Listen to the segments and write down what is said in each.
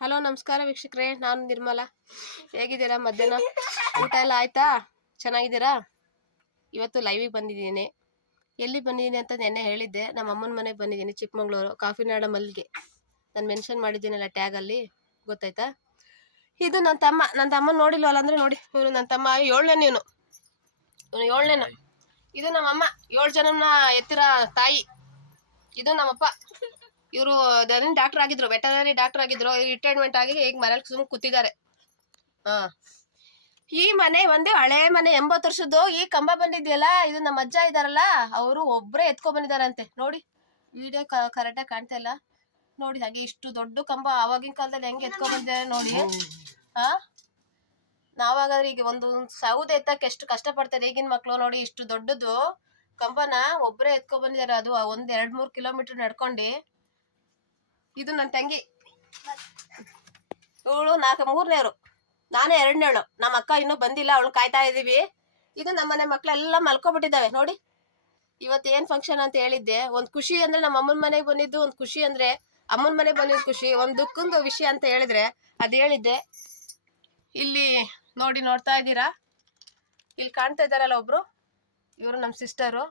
Hello ನಮಸ್ಕಾರ ವೀಕ್ಷಕರೇ, ನಾನು ನಿರ್ಮಲಾ. ಹೇಗಿದ್ದೀರಾ? ಮಧ್ಯಾಹ್ನ ಊಟ ಎಲ್ಲ ಆಯ್ತಾ? ಚೆನ್ನಾಗಿದ್ದೀರಾ? ಇವತ್ತು ಲೈವಿಗೆ ಬಂದಿದ್ದೀನಿ. ಎಲ್ಲಿ ಬಂದಿದ್ದೀನಿ ಅಂತ ನೆನ್ನೆ ಹೇಳಿದ್ದೆ. ನಮ್ಮ ಅಮ್ಮನ ಮನೆಗೆ ಬಂದಿದ್ದೀನಿ, ಚಿಕ್ಕಮಂಗ್ಳೂರು, ಕಾಫಿನಾಡ ಮಲ್ಲಿಗೆ. ನಾನು ಮೆನ್ಷನ್ ಮಾಡಿದ್ದೀನಲ್ಲ ಟ್ಯಾಗಲ್ಲಿ, ಗೊತ್ತಾಯ್ತಾ? ಇದು ನನ್ನ ತಮ್ಮ ನೋಡಿಲ್ವಲ್ಲ ಅಂದರೆ ನೋಡಿ, ಇವನು ನನ್ನ ತಮ್ಮ 7ನೇ, ಇವನು 7ನೇನು. ಇದು ನಮ್ಮಮ್ಮ 7 ಜನನ ಎತ್ತಿರ ತಾಯಿ. ಇದು ನಮ್ಮಪ್ಪ. ಇವರು ಡಾಕ್ಟರ್ ಆಗಿದ್ರು, ವೆಟರ್ನರಿ ಡಾಕ್ಟರ್ ಆಗಿದ್ರು. ರಿಟೈರ್ಮೆಂಟ್ ಆಗಿ ಈಗ ಮನೇಲಿ ಸುಮ್ಮನೆ ಕೂತಿದ್ದಾರೆ. ಈ ಮನೆ ಒಂದು ಹಳೆ ಮನೆ, 80 ವರ್ಷದ್ದು. ಈ ಕಂಬ ಬಂದಿದ್ಯಲ್ಲ, ಇದು ನಮ್ಮ ಅಜ್ಜ ಇದಾರಲ್ಲ, ಅವರು ಒಬ್ಬರೇ ಎತ್ಕೊಂಡ್ ಬಂದಿದಾರಂತೆ. ನೋಡಿ, ವಿಡಿಯೋ ಕರೆಕ್ಟಾಗಿ ಕಾಣ್ತಾ ಇಲ್ಲ ನೋಡಿ. ಹಾಗೆ ಇಷ್ಟು ದೊಡ್ಡ ಕಂಬ ಆವಾಗಿನ ಕಾಲದಲ್ಲಿ ಹೆಂಗೆ ಎತ್ಕೊಂಡ್ ಬಂದಿದ್ದಾರೆ ನೋಡಿ. ನಾವಾಗಾದ್ರೆ ಈಗ ಒಂದು ಸೌದೆ ಎತ್ತಕ್ಕೆ ಎಷ್ಟು ಕಷ್ಟ ಪಡ್ತಾರೆ ಈಗಿನ ಮಕ್ಳು. ನೋಡಿ, ಇಷ್ಟು ದೊಡ್ಡದು ಕಂಬನ ಒಬ್ಬರೇ ಎತ್ಕೊಂಡ್ ಬಂದಿದ್ದಾರೆ. ಅದು 1-2-3 ಕಿಲೋಮೀಟರ್ ನಡ್ಕೊಂಡು. ಇದು ನನ್ನ ತಂಗಿ, ಇವಳು 3ನೇರು, ನಾನೇ 2ನೇಳು. ನಮ್ಮ ಅಕ್ಕ ಇನ್ನೂ ಬಂದಿಲ್ಲ, ಅವಳು ಕಾಯ್ತಾ ಇದೀವಿ. ಇದು ನಮ್ಮನೆ ಮಕ್ಳೆಲ್ಲ ಮಲ್ಕೊಬಿಟ್ಟಿದ್ದಾವೆ ನೋಡಿ. ಇವತ್ತೇನ್ ಫಂಕ್ಷನ್ ಅಂತ ಹೇಳಿದ್ದೆ. ಒಂದ್ ಖುಷಿ ಅಂದ್ರೆ ನಮ್ಮ ಅಮ್ಮನ ಮನೆಗೆ ಬಂದಿದ್ದು, ಒಂದ್ ಖುಷಿ ಅಂದ್ರೆ ಅಮ್ಮನ ಮನೆಗೆ ಬಂದಿದ್ದು ಖುಷಿ, ಒಂದ್ ದುಃಖದ ವಿಷಯ ಅಂತ ಹೇಳಿದ್ರೆ ಅದ್ ಹೇಳಿದ್ದೆ. ಇಲ್ಲಿ ನೋಡಿ, ನೋಡ್ತಾ ಇದ್ದೀರಾ, ಇಲ್ಲಿ ಕಾಣ್ತಾ ಇದ್ದಾರಲ್ಲ ಒಬ್ರು, ಇವರು ನಮ್ಮ ಸಿಸ್ಟರು.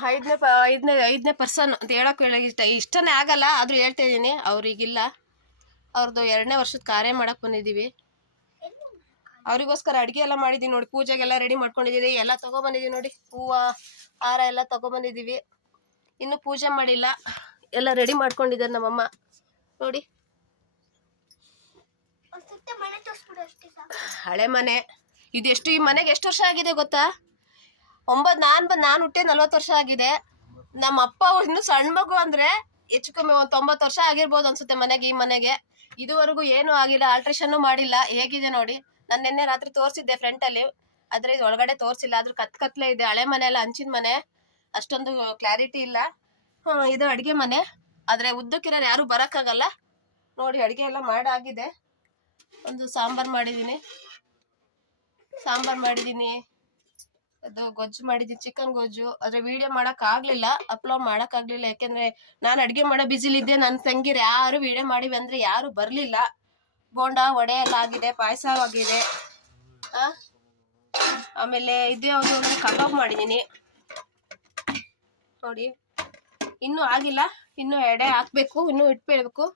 5ನೇ ಪರ್ಸನ್ ಅಂತ ಹೇಳಕ್ ಇಷ್ಟನೇ ಆಗಲ್ಲ, ಆದ್ರೂ ಹೇಳ್ತಾ ಇದೀನಿ. ಅವ್ರಿಗಿಲ್ಲ, ಅವ್ರದ್ದು 2ನೇ ವರ್ಷದ ಕಾರ್ಯ ಮಾಡಕ್ ಬಂದಿದೀವಿ. ಅವ್ರಿಗೋಸ್ಕರ ಅಡ್ಗೆ ಎಲ್ಲ ಮಾಡಿದೀವಿ ನೋಡಿ. ಪೂಜೆಗೆಲ್ಲ ರೆಡಿ ಮಾಡ್ಕೊಂಡಿದೀವಿ, ಎಲ್ಲ ತಗೊಬಂದಿದೀವಿ ನೋಡಿ. ಹೂವ ಹಾರ ಎಲ್ಲ ತಗೊಬಂದಿದೀವಿ. ಇನ್ನು ಪೂಜೆ ಮಾಡಿಲ್ಲ, ಎಲ್ಲ ರೆಡಿ ಮಾಡ್ಕೊಂಡಿದ್ದಾರೆ ನಮ್ಮಮ್ಮ ನೋಡಿ. ಹಳೆ ಮನೆ ಇದೆಷ್ಟು, ಈ ಮನೆಗೆ ಎಷ್ಟು ವರ್ಷ ಆಗಿದೆ ಗೊತ್ತಾ? ನಾನು ಹುಟ್ಟೆ 40 ವರ್ಷ ಆಗಿದೆ. ನಮ್ಮ ಅಪ್ಪ ಇನ್ನು ಸಣ್ಣ ಮಗು ಅಂದ್ರೆ ಹೆಚ್ಚು ಕಮ್ಮಿ 90 ವರ್ಷ ಆಗಿರ್ಬೋದು ಅನ್ಸುತ್ತೆ ಮನೆಗೆ. ಈ ಮನೆಗೆ ಇದುವರೆಗೂ ಏನು ಆಗಿಲ್ಲ, ಆಲ್ಟ್ರೇಷನ್ ಮಾಡಿಲ್ಲ. ಹೇಗಿದೆ ನೋಡಿ. ನಾನು ನಿನ್ನೆ ರಾತ್ರಿ ತೋರಿಸಿದ್ದೆ ಫ್ರಂಟ್ ಅಲ್ಲಿ, ಆದ್ರೆ ಇದು ಒಳಗಡೆ ತೋರಿಸಿಲ್ಲ. ಅದ್ರ ಕತ್ಲೆ ಇದೆ. ಹಳೆ ಮನೆ ಎಲ್ಲ, ಹಂಚಿನ ಮನೆ, ಅಷ್ಟೊಂದು ಕ್ಲಾರಿಟಿ ಇಲ್ಲ. ಇದು ಅಡಿಗೆ ಮನೆ, ಆದ್ರೆ ಉದ್ದಕ್ಕಿರೋರು ಯಾರು ಬರಕ್ಕಾಗಲ್ಲ ನೋಡಿ. ಅಡಿಗೆ ಎಲ್ಲ ಮಾಡಾಗಿದೆ. ಒಂದು ಸಾಂಬಾರ್ ಮಾಡಿದೀನಿ, ಅದು ಗೊಜ್ಜು ಮಾಡಿದೀನಿ, ಚಿಕನ್ ಗೊಜ್ಜು. ಆದ್ರೆ ವಿಡಿಯೋ ಮಾಡಕ್ ಆಗ್ಲಿಲ್ಲ, ಅಪ್ಲೋಡ್ ಮಾಡಕ್ ಆಗ್ಲಿಲ್ಲ. ಯಾಕೆಂದ್ರೆ ನಾನು ಅಡ್ಗೆ ಮಾಡೋ ಬಿಸಿಲಿದ್ದೆ. ನನ್ನ ತಂಗಿರು ಯಾರು ವಿಡಿಯೋ ಮಾಡಿವಿ ಅಂದ್ರೆ ಯಾರು ಬರ್ಲಿಲ್ಲ. ಬೋಂಡ ವಡೆ ಎಲ್ಲ ಆಗಿದೆ, ಪಾಯಸ ಆಗಿದೆ. ಆಮೇಲೆ ಇದ್ಯಾವುದು ಅಂದ್ರೆ ಕಬಾಬ್ ಮಾಡಿದೀನಿ ನೋಡಿ. ಇನ್ನೂ ಆಗಿಲ್ಲ, ಇನ್ನೂ ಎಡೆ ಹಾಕ್ಬೇಕು, ಇನ್ನೂ ಇಟ್ಬಿಡ್ಬೇಕು.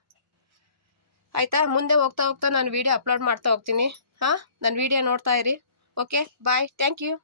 ಆಯ್ತಾ? ಮುಂದೆ ಹೋಗ್ತಾ ನಾನು ವಿಡಿಯೋ ಅಪ್ಲೋಡ್ ಮಾಡ್ತಾ ಹೋಗ್ತೀನಿ. ನನ್ನ ವಿಡಿಯೋ ನೋಡ್ತಾ ಇರಿ. Okay, bye, thank you.